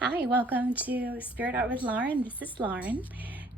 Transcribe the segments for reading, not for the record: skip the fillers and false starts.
Hi, welcome to Spirit Art with Lauren. This is Lauren,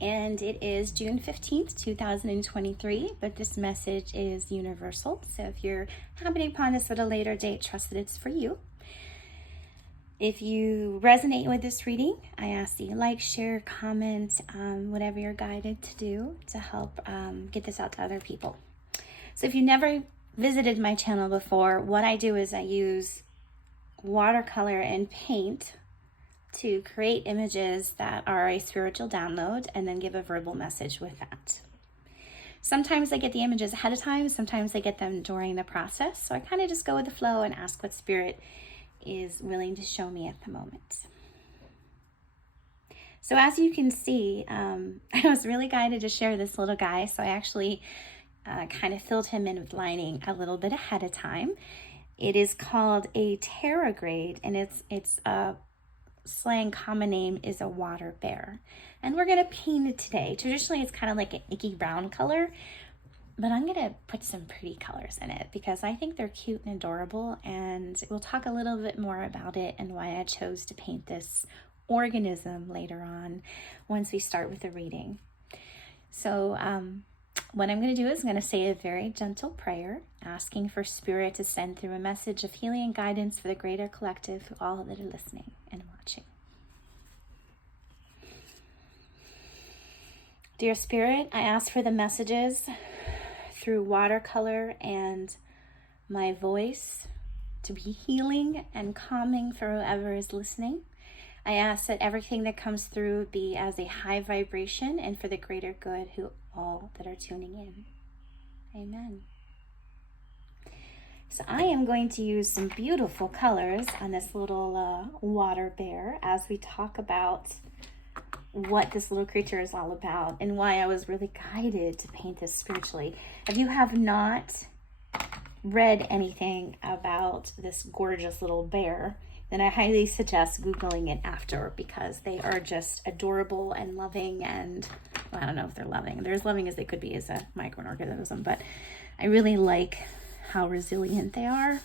and it is June 15th, 2023, but this message is universal. So if you're happening upon this at a later date, trust that it's for you. If you resonate with this reading, I ask that you like, share, comment, whatever you're guided to do to help get this out to other people. So if you never visited my channel before, what I do is I use watercolor and paint to create images that are a spiritual download and then give a verbal message with that. Sometimes I get the images ahead of time, sometimes I get them during the process. So I kind of just go with the flow and ask what spirit is willing to show me at the moment. So as you can see, I was really guided to share this little guy. So I actually kind of filled him in with lining a little bit ahead of time. It is called a tardigrade, and it's a slang common name is a water bear, and we're gonna paint it today. Traditionally it's kind of like an icky brown color, but I'm gonna put some pretty colors in it because I think they're cute and adorable, and we'll talk a little bit more about it and why I chose to paint this organism later on once we start with the reading. So what I'm going to do is I'm going to say a very gentle prayer, asking for Spirit to send through a message of healing and guidance for the greater collective, for all that are listening and watching. Dear Spirit, I ask for the messages through watercolor and my voice to be healing and calming for whoever is listening. I ask that everything that comes through be as a high vibration and for the greater good who all that are tuning in. Amen. So I am going to use some beautiful colors on this little water bear as we talk about what this little creature is all about and why I was really guided to paint this spiritually. If you have not read anything about this gorgeous little bear, then I highly suggest Googling it after, because they are just adorable and loving, and well, I don't know if they're loving. They're as loving as they could be as a microorganism, but I really like how resilient they are,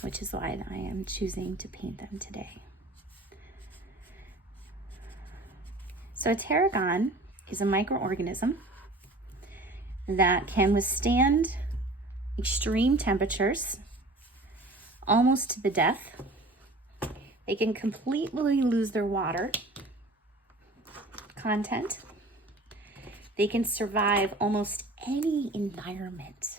which is why I am choosing to paint them today. So a tarragon is a microorganism that can withstand extreme temperatures, almost to the death. They can completely lose their water content. They can survive almost any environment.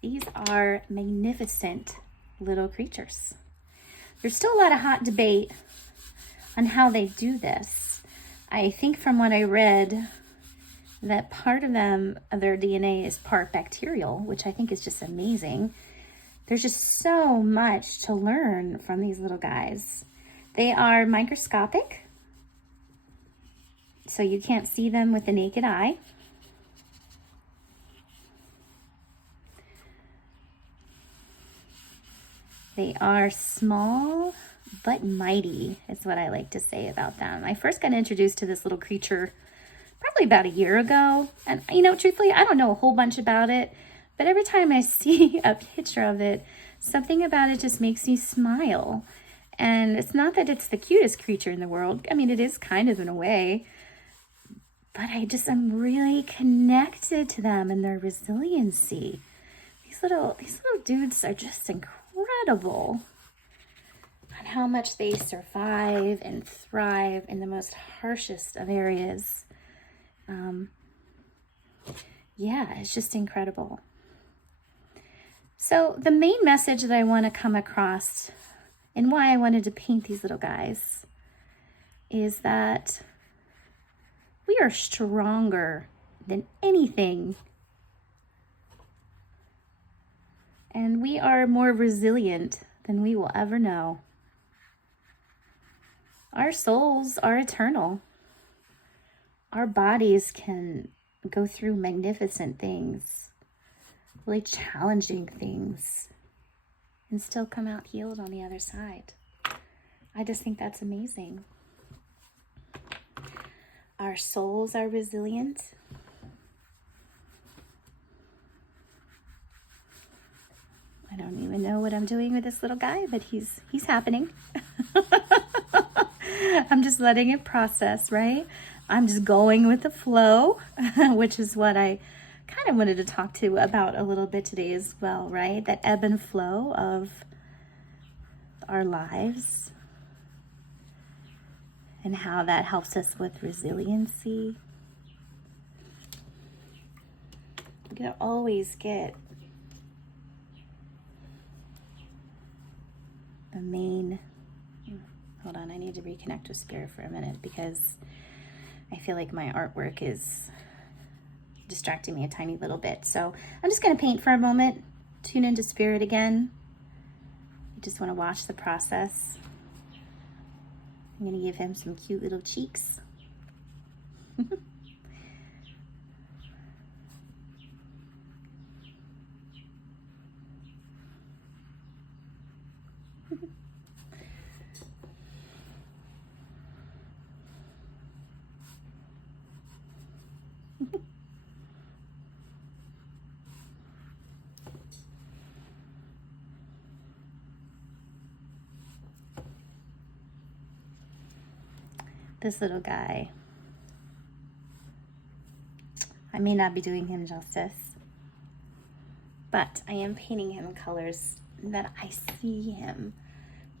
These are magnificent little creatures. There's still a lot of hot debate on how they do this. I think from what I read that part of them, their DNA is part bacterial, which I think is just amazing. There's just so much to learn from these little guys. They are microscopic, so you can't see them with the naked eye. They are small but mighty, is what I like to say about them. I first got introduced to this little creature probably about a year ago, and truthfully, I don't know a whole bunch about it. But every time I see a picture of it, something about it just makes me smile. And it's not that it's the cutest creature in the world. I mean, it is kind of in a way. But I'm really connected to them and their resiliency. These little dudes are just incredible on how much they survive and thrive in the most harshest of areas. Yeah, it's just incredible. So the main message that I want to come across and why I wanted to paint these little guys is that we are stronger than anything, and we are more resilient than we will ever know. Our souls are eternal. Our bodies can go through magnificent things, really challenging things, and still come out healed on the other side. I just think that's amazing. Our souls are resilient. I don't even know what I'm doing with this little guy, but he's happening. I'm just letting it process, right? I'm just going with the flow, which is what I kind of wanted to talk to about a little bit today as well, right? That ebb and flow of our lives and how that helps us with resiliency. We're going to always get the main... Hold on, I need to reconnect with Spirit for a minute because I feel like my artwork is distracting me a tiny little bit. So I'm just going to paint for a moment, tune into Spirit again. I just want to watch the process. I'm going to give him some cute little cheeks. This little guy, I may not be doing him justice, but I am painting him colors that I see him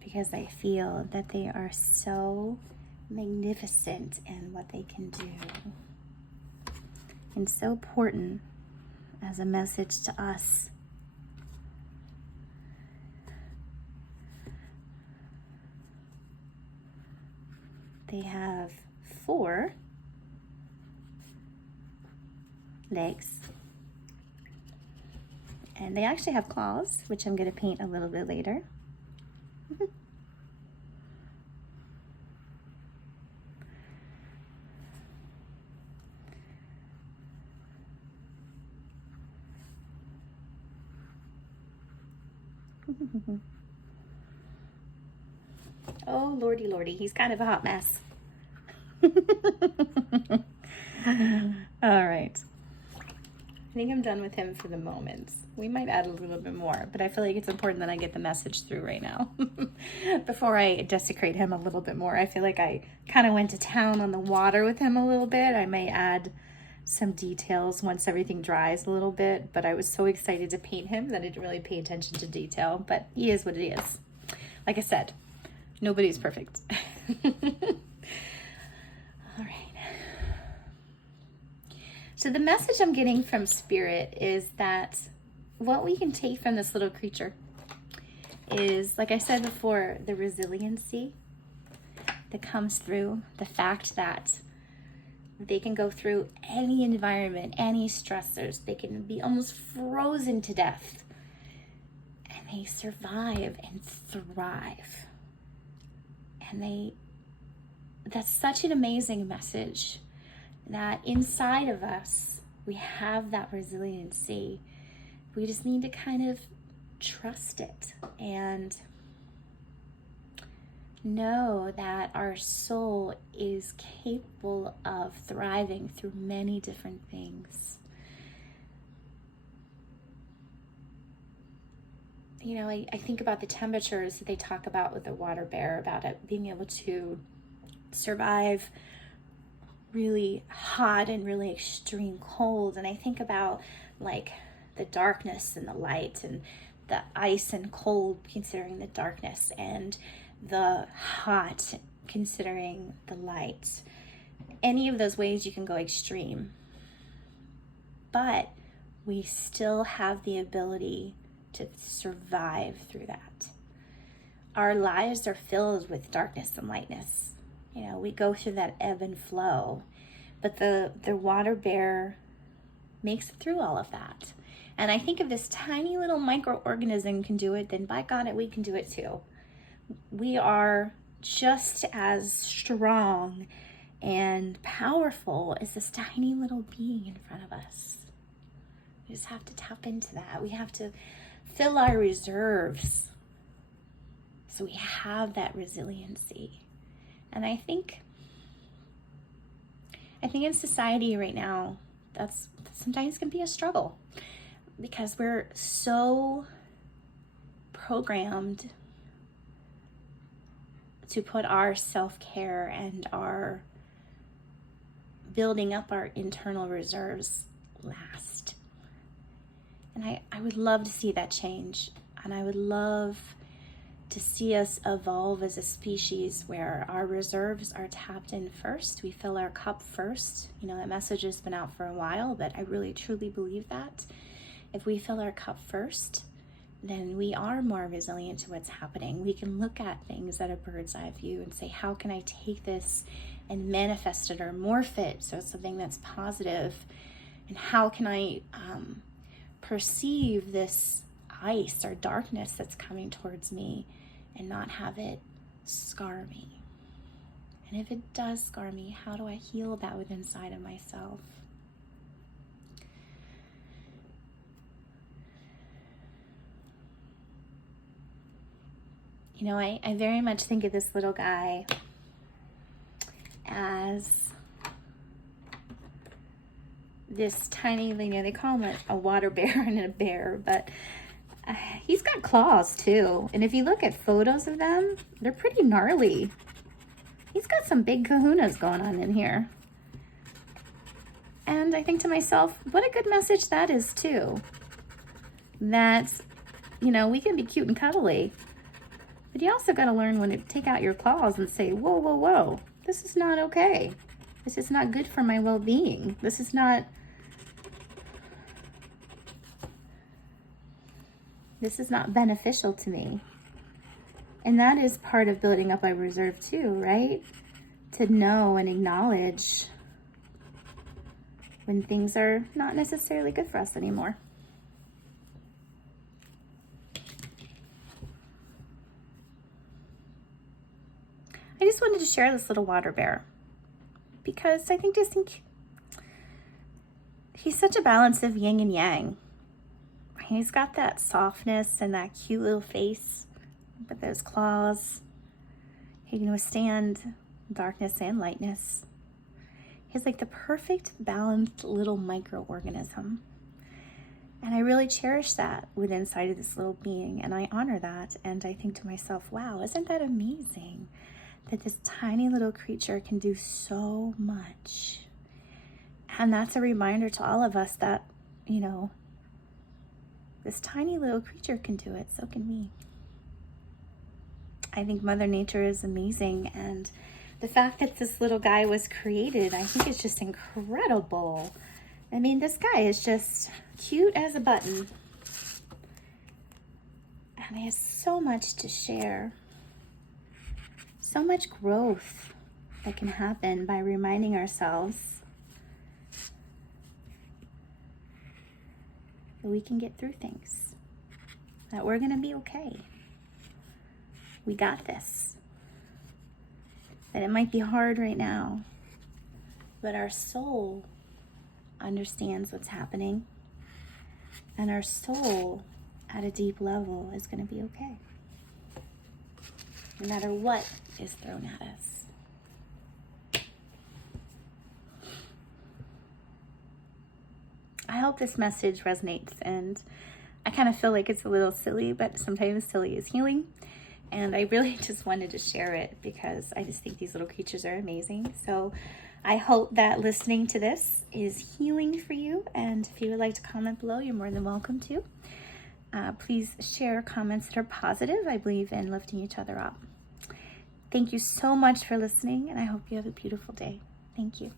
because I feel that they are so magnificent in what they can do and so important as a message to us. They have 4 legs, and they actually have claws, which I'm going to paint a little bit later. Oh, lordy, lordy, he's kind of a hot mess. All right. I think I'm done with him for the moment. We might add a little bit more, but I feel like it's important that I get the message through right now. Before I desecrate him a little bit more, I feel like I kind of went to town on the water with him a little bit. I may add some details once everything dries a little bit, but I was so excited to paint him that I didn't really pay attention to detail, but he is what he is. Like I said, nobody's perfect. All right. So the message I'm getting from Spirit is that what we can take from this little creature is, like I said before, the resiliency that comes through, the fact that they can go through any environment, any stressors. They can be almost frozen to death, and they survive and thrive. And that's such an amazing message, that inside of us, we have that resiliency. We just need to kind of trust it and know that our soul is capable of thriving through many different things. You know, I think about the temperatures that they talk about with the water bear, about it being able to survive really hot and really extreme cold. And I think about like the darkness and the light, and the ice and cold considering the darkness, and the hot considering the light. Any of those ways you can go extreme, but we still have the ability to survive through that. Our lives are filled with darkness and lightness. You know, we go through that ebb and flow, but the water bear makes it through all of that. And I think if this tiny little microorganism can do it, then by God, we can do it too. We are just as strong and powerful as this tiny little being in front of us. We just have to tap into that. We have to fill our reserves so we have that resiliency. And I think in society right now, that's sometimes can be a struggle, because we're so programmed to put our self-care and our building up our internal reserves last. And I would love to see that change. And I would love to see us evolve as a species where our reserves are tapped in first. We fill our cup first. You know, that message has been out for a while, but I really truly believe that. If we fill our cup first, then we are more resilient to what's happening. We can look at things at a bird's eye view and say, how can I take this and manifest it or morph it so it's something that's positive? And how can I perceive this ice or darkness that's coming towards me and not have it scar me? And if it does scar me, how do I heal that within inside of myself? You know, I very much think of this little guy as this tiny, you know, they call him a water bear and a bear, but he's got claws too. And if you look at photos of them, they're pretty gnarly. He's got some big kahunas going on in here. And I think to myself, what a good message that is too. That, you know, we can be cute and cuddly, but you also got to learn when to take out your claws and say, whoa, whoa, whoa, this is not okay. This is not good for my well-being. This is not beneficial to me. And that is part of building up our reserve too, right? To know and acknowledge when things are not necessarily good for us anymore. I just wanted to share this little water bear because I think he's such a balance of yin and yang. He's got that softness and that cute little face, but those claws. He can withstand darkness and lightness. He's like the perfect balanced little microorganism. And I really cherish that within inside of this little being, and I honor that. And I think to myself, wow, isn't that amazing that this tiny little creature can do so much? And that's a reminder to all of us that, you know, this tiny little creature can do it, so can we. I think Mother Nature is amazing, and the fact that this little guy was created, I think is just incredible. I mean, this guy is just cute as a button, and he has so much to share. So much growth that can happen by reminding ourselves that we can get through things, that we're going to be okay. We got this. That it might be hard right now, but our soul understands what's happening, and our soul at a deep level is going to be okay, no matter what is thrown at us. I hope this message resonates, and I kind of feel like it's a little silly, but sometimes silly is healing. And I really just wanted to share it because I just think these little creatures are amazing. So I hope that listening to this is healing for you. And if you would like to comment below, you're more than welcome to. Please share comments that are positive. I believe in lifting each other up. Thank you so much for listening, and I hope you have a beautiful day. Thank you.